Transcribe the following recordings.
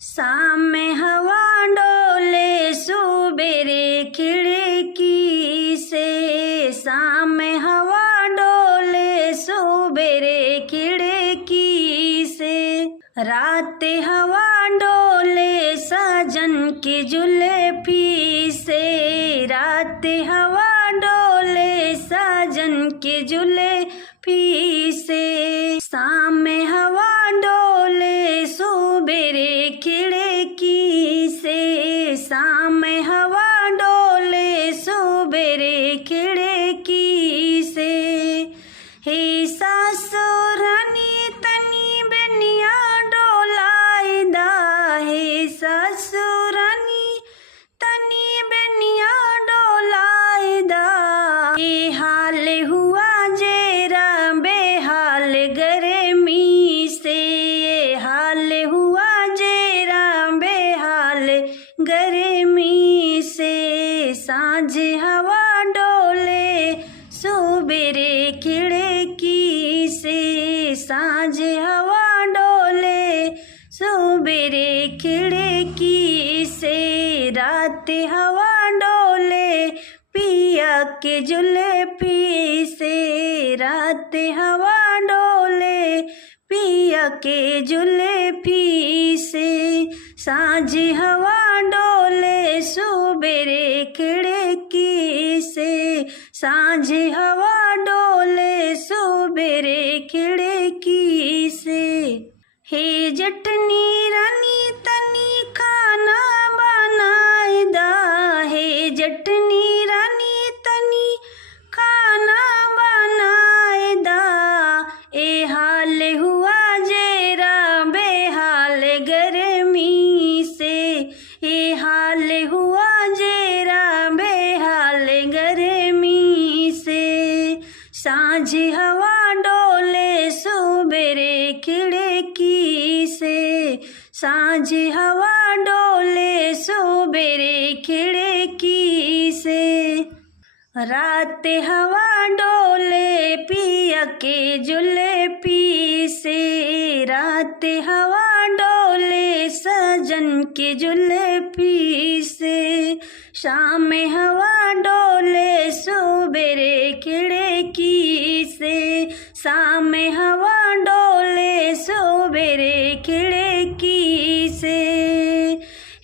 शाम में हवा डोले सुबेरे खिड़की से, शाम में हवा डोले सुबेरे खिड़की से, रात हवा डोले साजन की जुल्फी से, रात हवा डोले साजन की जुल्फी से, शाम में हवा डोले सुबेरे खिड़की से, शाम में हवा डोले सुबेरे खिड़की से। हे ससुरानी तनी बेनिया डोलाई दा, हे ससुरानी तनी बेनिया डोलाई दा, ये हाल हुआ जेरा बेहाल गर्मी से, ये हाल हुआ जेरा बेहाल गर्मी से, सांझ हवा डोले सुबेरे खिड़की से, सांझ हवा डोले सुबेरे खिड़की से, रात हवा डोले पिया के जुल्फी से, रात हवा डोले पिया के जुल्फी से, सांझ हवा डोले सुबेरे खिड़की से, सांझ हवा डोले सुबेरे खिड़की से। हे जटनी रानी तनी खाना बनाई दा, हे जटनी रानी तनी खाना बनाई दा, ए हाल हुआ जेरा बेहाल गर्मी से, ए हाल हुआ जेरा बेहाल गर्मी से, सांझ हवा डोले सुबेरे खिड़की से, सांझ हवा डोले सुबेरे खिड़की से, रात हवा डोले पिया के जुल्फी से, रात हवा डोले सजन के जुल्फी से, शाम में हवा डोले सुबेरे खिड़की से, शाम में हवा डोले सुबेरे खिड़की से।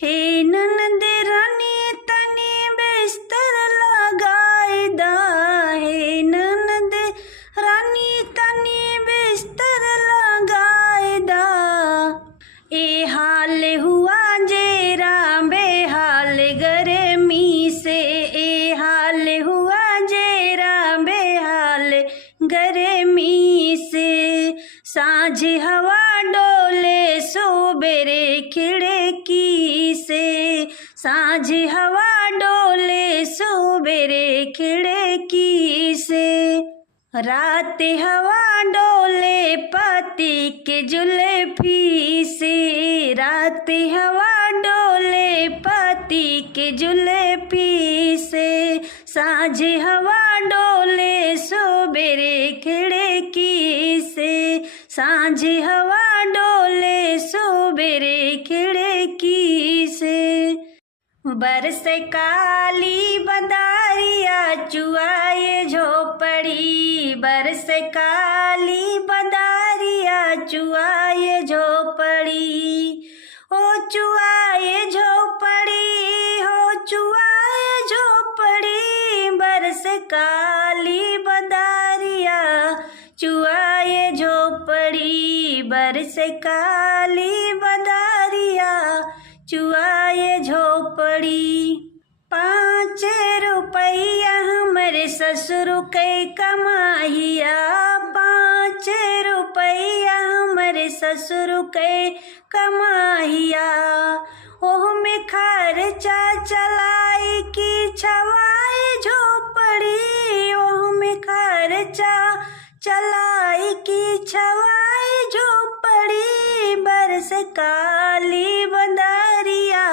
हे ननद रानी तनी बिस्तर लगाई दा, हे ननद रानी तनी बिस्तर लगाई दा, ए हाल हुआ जेरा बेहाल गर्मी से, ए हाल हुआ जेरा बेहाल गर्मी से, सांझ हवा डोले सुबेरे खिड़की से, सांझ हवा डोले सुबेरे खिड़की से, रात हवा डोले पति के जुल्फी से, रात हवा डोले पति के जुल्फी से, सांझ हवा डोले सुबेरे खिड़की से, सांझ हवा डोले सुबेरे खिड़की से। बरस काली बदारिया चुआए झोपड़ी, बरस काली बदारिया चुआए झोपड़ी, ओ चुआए झोपड़ी, हो चुआए झोपड़ी, बरस काली बदारिया चुआए झोपड़ी, बरस काली बदारिया चुआए झोपड़ी। 5 रुपया हमरे ससुर के कमाहिया, 5 रुपया हमरे ससुर के कमाहिया, ओह में खर्चा चलाई की छवाए झोपड़ी, ओह में खर्चा चलाई की छवाए झोपड़ी, बरस काली बदारिया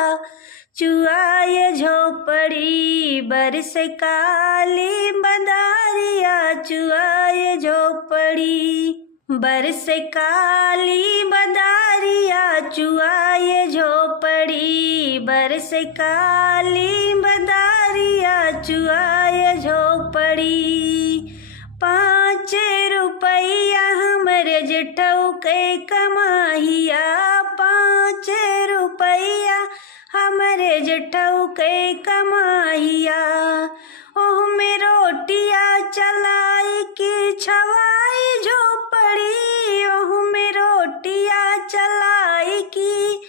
चुआए झोपड़ी, बरस काली बदारिया चुआए झोपड़ी। बरस काली बदारिया चुआए झोपड़ी, बरस काली बदारिया चुआए झोपड़ी। 5 रुपया हमरे जेठऊ के कमाहिया, 5 रुपया हमरे जेठऊ के कमाहिया। ओह में रोटिया चलाई की छवाई झोपड़ी, ओह में रोटिया चलाई की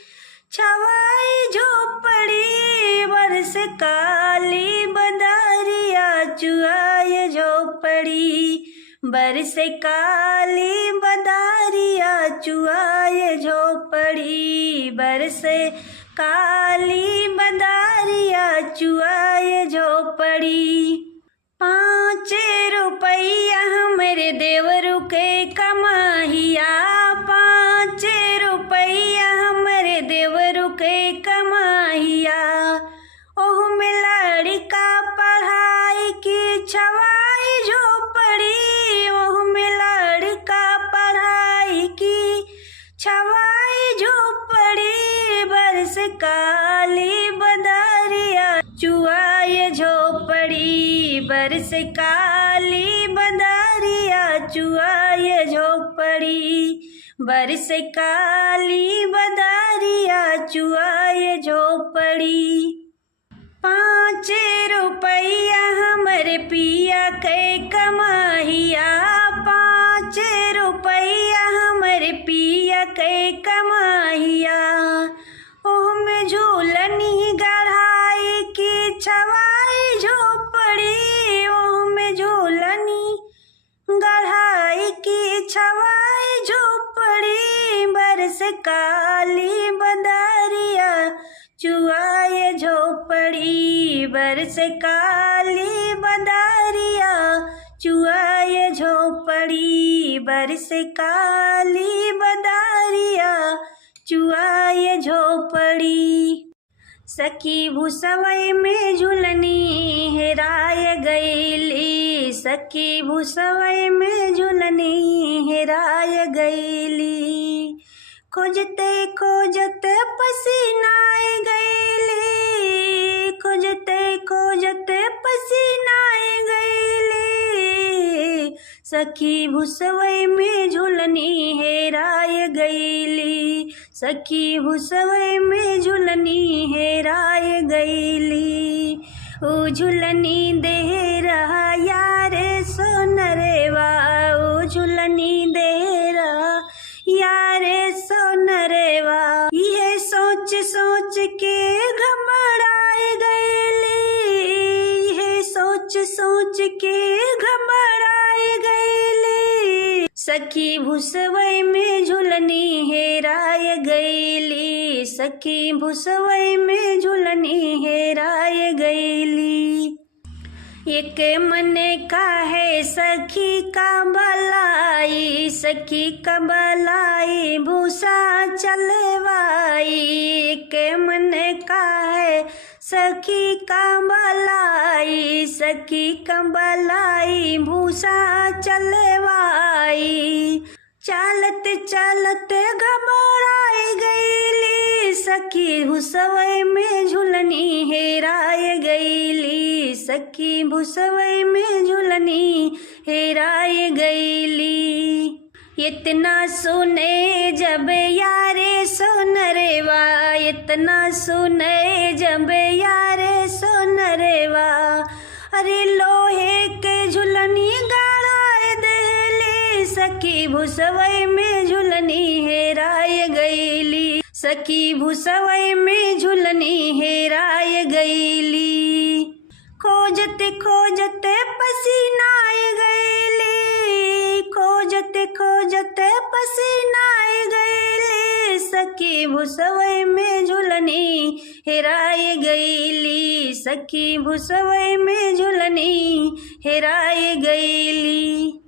छवाई झोपड़ी। बरस काली बदारिया चुआए झोपड़ी, बरस काली बदारिया चुआए झोपड़ी, बरस काली बदारिया चुआए झोपड़ी। 5 रुपया हमरे देवरू के कमाहिया, 5 रुपया हमरे देवरू के कमाहिया। ओह में लड़का पढ़ाई की छवाई झोपड़ी, ओह में लड़का पढ़ाई की छवाई झोपड़ी। बरस काली बदारिया चुआए झोपड़ी, बरस काली बदारिया चुआए झोपड़ी, बरस काली बदारिया चुआए झोपड़ी। 5 रुपया हमरे पिया के कमाहिया, 5 रुपया हमरे पिया के कमाहिया। ओह में झूलनी गढ़ाई की छवाई झोपड़ी, ओह में झूलनी गढ़ाई की छवाई झोपड़ी। बरस काली बदारिया चुआए झोपड़ी, बरस काली बदारिया चुआए झोपड़ी, बरस काली बदारिया चुआए झोपड़ी। सखी भुसवई में झुलनी हेराय गईली, सखी भुसवई में झुलनी हेराय गईली। खोजते खोजते पसीनाए गईली, खोजते खोजते पसीनाए गईली। सखी भुसवई में झुलनी हेराय गईली, सखी भुसवई में झुलनी हेराय गईली। ओ झुलनी दे रहा यार सोनरेवा, ओ झुलनी दे रहा यार सोनरेवा। ये सोच सोच के घबराए गईली, ये सोच सोच के घबराए गईली। सखी भुसवई में झुलनी हेराय गईली, सखी भुसवई में झुलनी हेराय गईली। एक मन का है सखी का भलाई, सखी का भलाई भूसा चलवाई। एक मन का है सखी का भलाई, सखी का भलाई भूसा चलवाई। चलत चलत घबराई गईली, सखी भुसवई में झुलनी हेराय गईली, सखी भुसवई में झुलनी हेराय गईली। इतना सुने जब यारे सोनरेवा, इतना सुने जब यारे सोनरेवा। अरे लोहे के झुलनी गाड़ा देली, सखी भुसवई में झुलनी हेराय गईली, सखी भुसवई में झुलनी हेराय गईली। खोजते खोजते पसीनाए गईली, खोजते खोजते पसीनाए गईली। सखी भुसवई में झुलनी हेराय गईली, सखी भुसवई में झुलनी हेराय गईली।